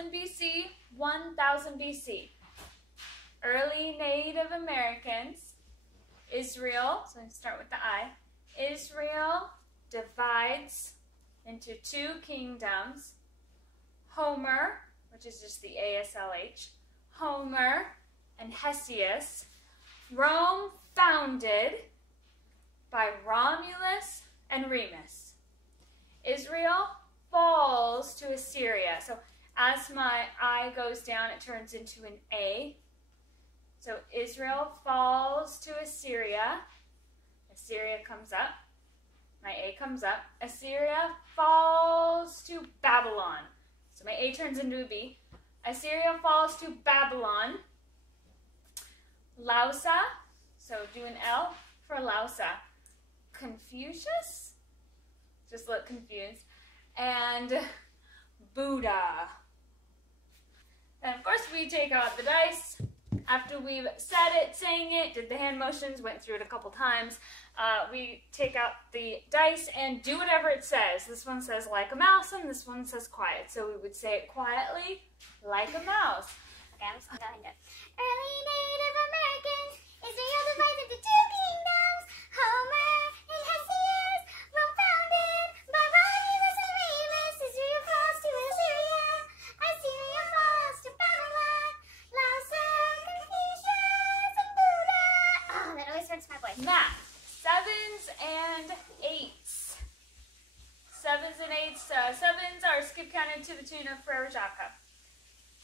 1000 BC, 1000 BC. Early Native Americans, Israel, so let's start with the I. Israel divides into two kingdoms, Homer, which is just the ASLH, Homer and Hesius. Rome founded by Romulus and Remus. Israel falls to Assyria. So as my I goes down, it turns into an A. So Israel falls to Assyria. Assyria comes up. My A comes up. Assyria falls to Babylon. So my A turns into a B. Assyria falls to Babylon. Lausa, so do an L for Lausa. Confucius, just look confused. And Buddha. And of course we take out the dice. After we've said it, sang it, did the hand motions, went through it a couple times, we take out the dice and do whatever it says. This one says like a mouse and this one says quiet. So we would say it quietly, like a mouse. Okay, I'm just going to Early Native Americans, Israel divided into two kingdoms, Homer and Hesius. Rome founded by Romulus and Remus. Israel falls to Assyria. Assyria falls to Babylon. Lausa, Confucius, and Buddha. Oh, that always hurts my voice. Math, 7s and 8s. 7s and 8s. 7s are skip counted to the tune of Frere Jacques.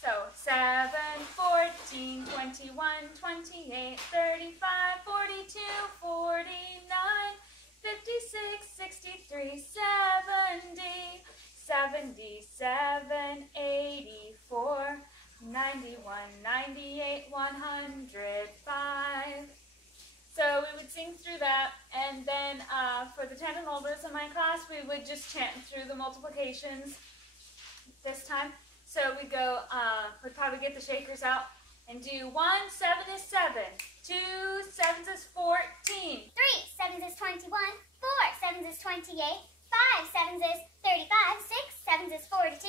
So 7, 14, 21, 28, 35, 42, 49, 56, 63, 70, 77, 84, 91, 98, 105. So we would sing through that, and then for the 10 and olders in my class, we would just chant through the multiplications this time. So we go, we'd probably get the shakers out and do 1, 7 is 7, 2, 7s is 14, 3 7s is 21, 4 7s is 28, 5 7s is 35, 6 7s is 42,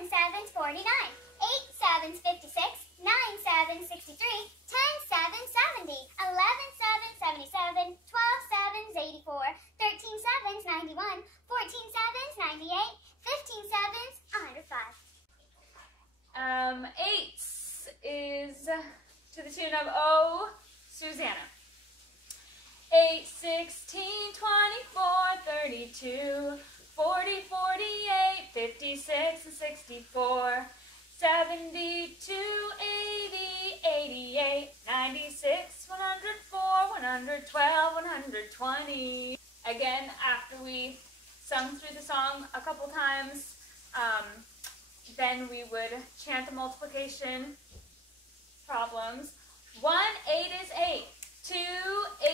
7 7s 49, 8 7s 56, 9 7s 63, 10 7s 70, 11 7s 77, 12 7s 84, 13 7s 91, 14 7s 98, 15 7s 105. 8s is to the tune of Oh, Susanna. 8, 16, 24, 32, 40, 48, 56, 64, 72, 80, 88, 96, 104, 112, 120. Again, after we sung through the song a couple times, then we would chant the multiplication problems. 1 8 is 8. 2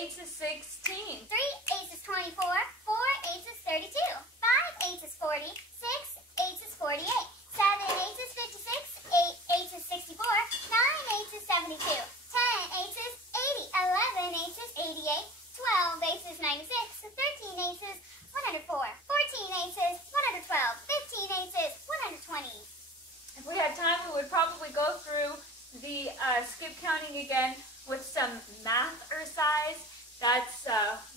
8 is 16. 3 8 is 24. 4 8 is 32. 5 8 is 40. 6 8 is 48. 7 8 is 56. 8 8 is 64. 9 8 is 72. 10 8 is 80. 11 8 is 88. 12 8 is 96. 13 8 is 104. 14 8 is 112. 15 8 is 120. If we had time, we would probably go through the skip counting again with some math exercise. That's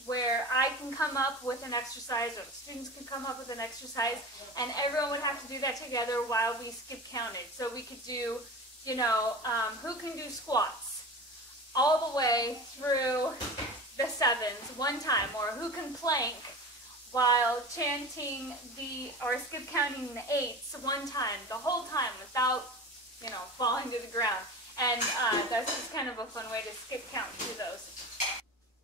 where I can come up with an exercise, or the students can come up with an exercise, and everyone would have to do that together while we skip counted. So we could do, you know, who can do squats all the way through the 7s one time, or who can plank while chanting or skip counting the 8s one time, the whole time, without, you know, falling to the ground. And that's just kind of a fun way to skip count through those.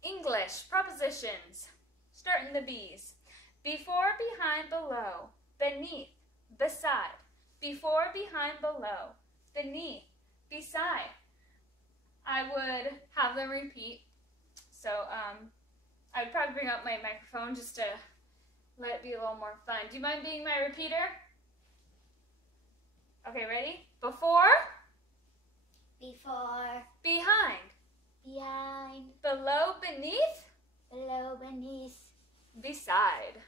English, prepositions, starting the B's. Before, behind, below, beneath, beside. Before, behind, below, beneath, beside. I would have them repeat. So I'd probably bring up my microphone just to let it be a little more fun. Do you mind being my repeater? Okay, ready? Before. Before. Behind. Behind. Below, beneath. Below, beneath. Beside.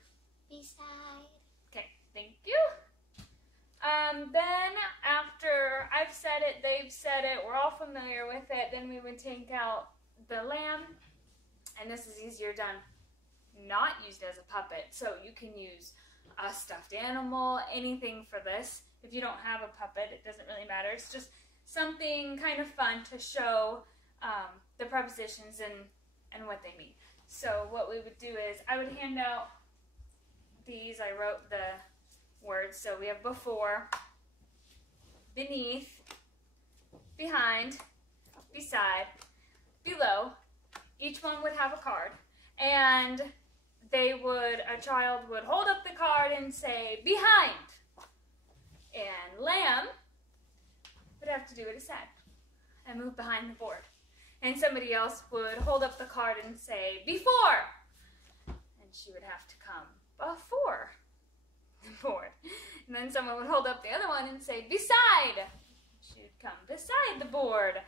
Beside. Okay, thank you. Then after I've said it, they've said it, we're all familiar with it, then we would take out the lamb, and this is easier done not used as a puppet. So you can use a stuffed animal, anything for this. If you don't have a puppet, it doesn't really matter. It's just something kind of fun to show the prepositions and what they mean. So what we would do is I would hand out these. I wrote the words. So we have before, beneath, behind, beside, below. Each one would have a card, and a child would hold up the card and say behind, and lamb would have to do what it said and move behind the board. And somebody else would hold up the card and say before, and she would have to come before the board. And then someone would hold up the other one and say beside. She would come beside the board.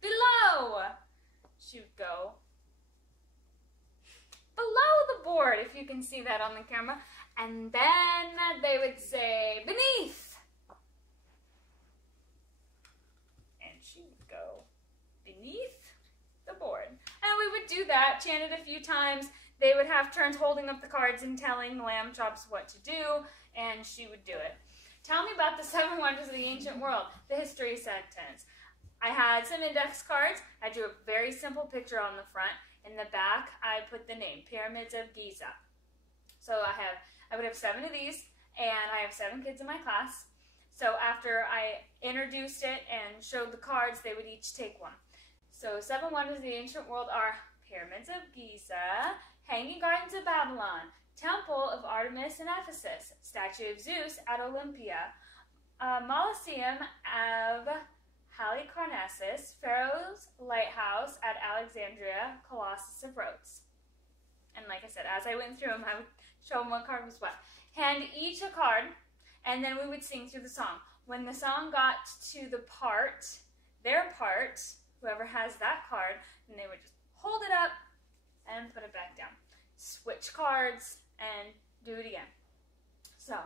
Below. She would go below the board, if you can see that on the camera. And then they would say beneath. And she would go beneath the board. And we would do that, chant it a few times. They would have turns holding up the cards and telling Lamb Chops what to do, and she would do it. Tell me about the 7 wonders of the ancient world, the history sentence. I had some index cards. I drew a very simple picture on the front. In the back, I put the name, Pyramids of Giza. So I would have 7 of these, and I have 7 kids in my class. So after I introduced it and showed the cards, they would each take one. So 7 wonders of the ancient world are Pyramids of Giza, Hanging Gardens of Babylon, Temple of Artemis in Ephesus, Statue of Zeus at Olympia, Mausoleum of Halicarnassus, Pharaoh's Lighthouse at Alexandria, Colossus of Rhodes. And like I said, as I went through them, I would show them what card was what. Hand each a card, and then we would sing through the song. When the song got to the part, their part, whoever has that card, then they would just hold it up and put it back down. Switch cards and do it again. So,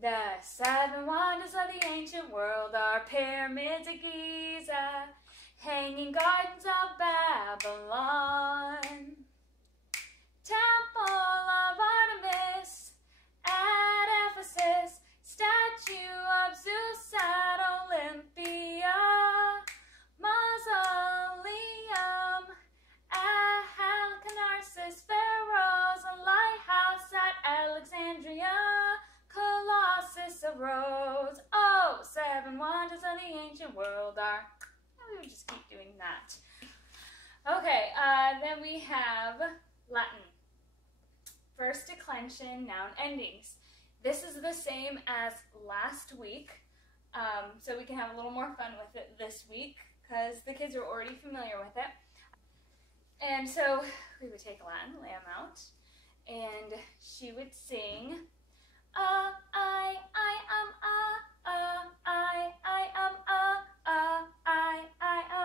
the 7 wonders of the ancient world are Pyramids of Giza, Hanging Gardens of Babylon, Temple of Artemis at Ephesus, Statue of Zeus at Olympia, Mausoleum at Halicarnassus, Pharaoh's Lighthouse at Alexandria, Colossus of Rhodes. Oh, 7 wonders of the ancient world are. And we would just keep doing that. Okay, then we have Latin. First declension, noun endings. This is the same as last week, so we can have a little more fun with it this week because the kids are already familiar with it. And so we would take Latin, lamb out, and she would sing I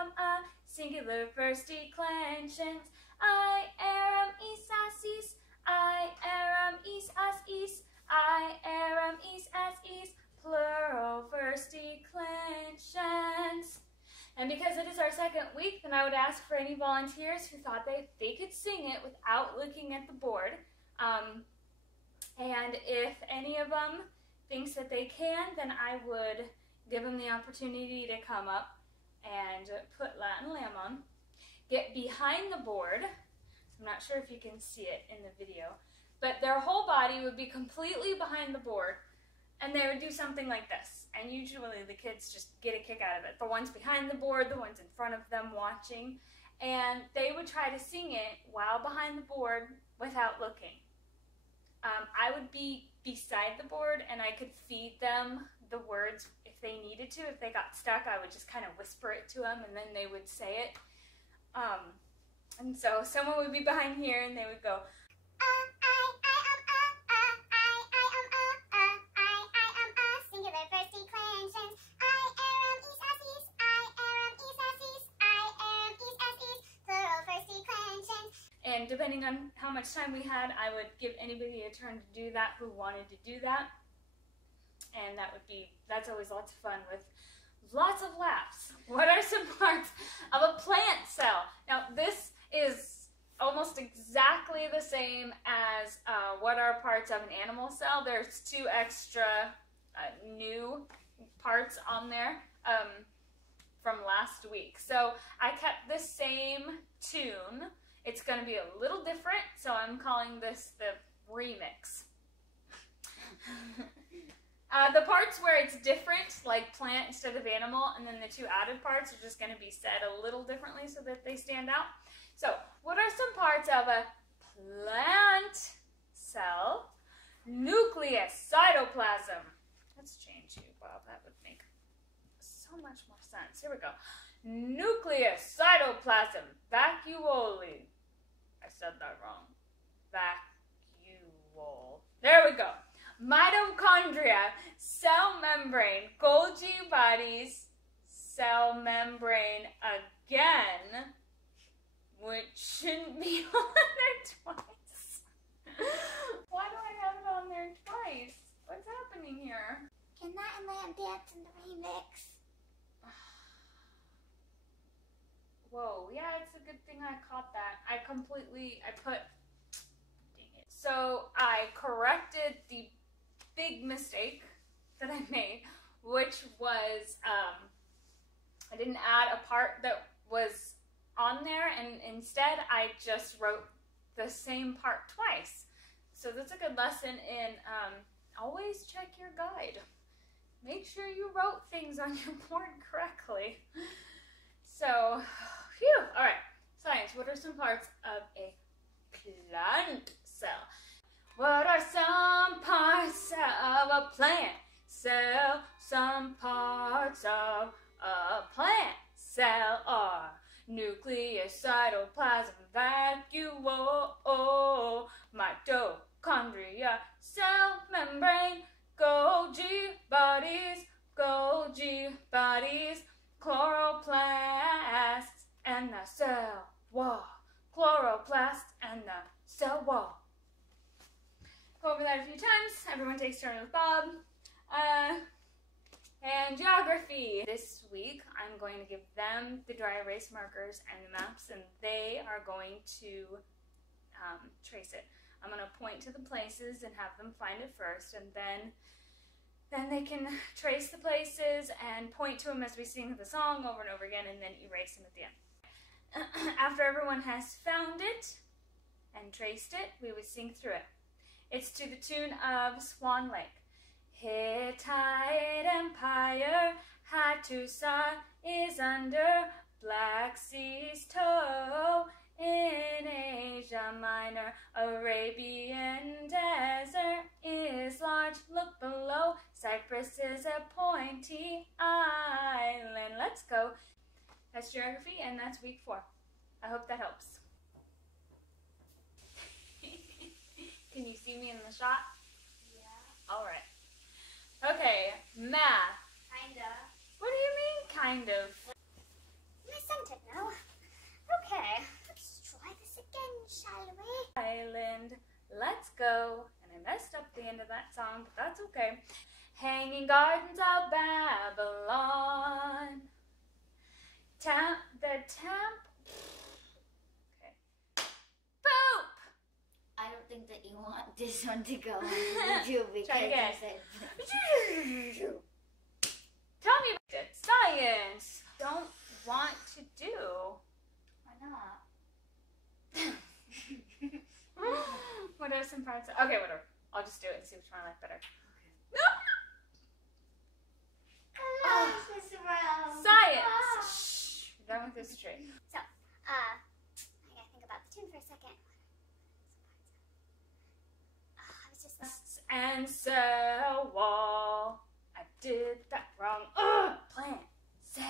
am, singular first declensions. I am is as is, I am is as is, I am is as is, plural first declensions. And because it is our second week, then I would ask for any volunteers who thought they could sing it without looking at the board. And if any of them thinks that they can, then I would give them the opportunity to come up and put Latin lamb on. Get behind the board. I'm not sure if you can see it in the video, but their whole body would be completely behind the board, and they would do something like this. And usually the kids just get a kick out of it. The ones behind the board, the ones in front of them watching, and they would try to sing it while behind the board without looking. I would be beside the board, and I could feed them the words if they needed to. If they got stuck, I would just kind of whisper it to them, and then they would say it. And so someone would be behind here, and they would go, singular first declensions. I am is as is, I am is as is, I am is as is, plural first declensions. And depending on how much time we had, I would give anybody a turn to do that who wanted to do that. And that's always lots of fun with lots of laughs. What are some parts of a plant cell? Now, this is almost exactly the same as what are parts of an animal cell. There's 2 extra new parts on there from last week. So I kept the same tune. It's going to be a little different, so I'm calling this the remix. The parts where it's different, like plant instead of animal, and then the 2 added parts are just going to be said a little differently so that they stand out. So, what are some parts of a plant cell? Nucleus, cytoplasm. Let's change you, Bob. That would make so much more sense. Here we go. Nucleus, cytoplasm, vacuole. I said that wrong. Vacuole. There we go. Mitochondria, cell membrane, Golgi bodies, cell membrane again, which shouldn't be on there twice. Why do I have it on there twice? What's happening here? Can that lamp dance in the remix? Whoa, yeah, it's a good thing I caught that. So I corrected the big mistake that I made, which was I didn't add a part that was on there, and instead I just wrote the same part twice. So that's a good lesson in always check your guide. Make sure you wrote things on your board correctly. So, phew, all right, science, what are some parts of a plant cell? What are some parts of a plant cell? Some parts of a plant cell are nucleus, cytoplasm, vacuole, mitochondria, cell membrane, Golgi bodies, chloroplasts, and the cell wall. Chloroplast and the cell wall. Go over that a few times. Everyone takes turn with Bob. And geography. This week, I'm going to give them the dry erase markers and the maps, and they are going to trace it. I'm going to point to the places and have them find it first, and then they can trace the places and point to them as we sing the song over and over again, and then erase them at the end. After everyone has found it and traced it, we would sing through it. It's to the tune of Swan Lake. Hittite Empire, Hattusa is under Black Sea's toe. In Asia Minor, Arabian desert is large, look below. Cyprus is a pointy island. Let's go. That's geography, and that's week 4. I hope that helps. Can you see me in the shot? Yeah. All right. Okay, math. Kinda. What do you mean, kind of? I sent it now. Okay, let's try this again, shall we? Island, let's go. And I messed up the end of that song, but that's okay. Hanging Gardens of Babylon. Okay. Boop! I don't think that you want this one to go on YouTube because Try again. you said Tell me about it. Science. Don't want to do. why not? What are some parts of... Okay, whatever. I'll just do it and see which one I like better. No! Science! Shh. We're done with this tree. So, I gotta think about the tune for a second. I was just... And cell wall. I did that wrong. Ugh! Plant. Cell.